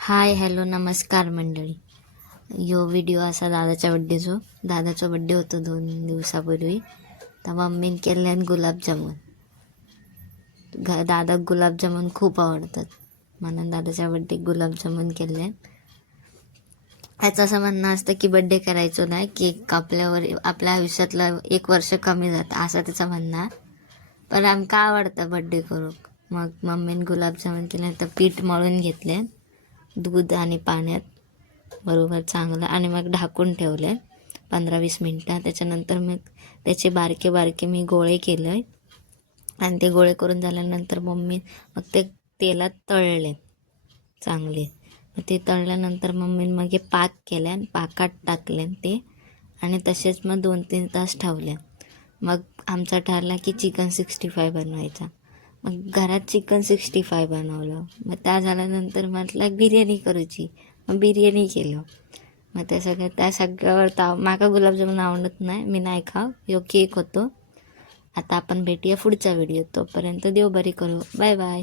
Hi hello नमस्कार मंडळी. यो video असा दादाचा बड्डे होतो 2 दिवसापूर्वी. तर मम्मीने केल्यान गुलाबजामुन. दादा गुलाबजामुन खूप आवडतात म्हणून दादाच्या बड्डे गुलाबजामुन केले. याचं असं म्हणणं असतं की बड्डे करायचो नाही, केक कापल्यावर आपल्या आयुष्यातलं 1 वर्ष कमी जातं असं त्याचं म्हणणं आहे. पण आमका आवडतं बड्डे करू. मग मम्मीने गुलाबजामुन केले. तर पीठ मळून घेतले दूध आणि पाण्यात बरोबर चांगलं, आणि मग ढाकून ठेवले 15-20 मिनटं. त्याच्यानंतर मग त्याचे बारके बारके मी गोळे केले, आणि ते गोळे करून झाल्यानंतर मम्मी मग ते तेलात तळले चांगले. मग ते तळल्यानंतर मम्मीने मग हे पाक केले आणि पाकात टाकले ते, आणि तसेच मग 2-3 तास ठेवले. मग आमचा ठरला की चिकन 65 बनवायचा. मग घरात चिकन 65 बनवलं. मग त्या झाल्यानंतर म्हटलं बिर्याणी करूची. मग बिर्याणी केलं. मग त्या सगळ्यावर माका गुलाबजामुन आवडत नाही, मी नाही खाव. यो केक होतो. आता आपण भेटूया पुढच्या व्हिडिओ. तोपर्यंत देव बरी करू. Bye bye.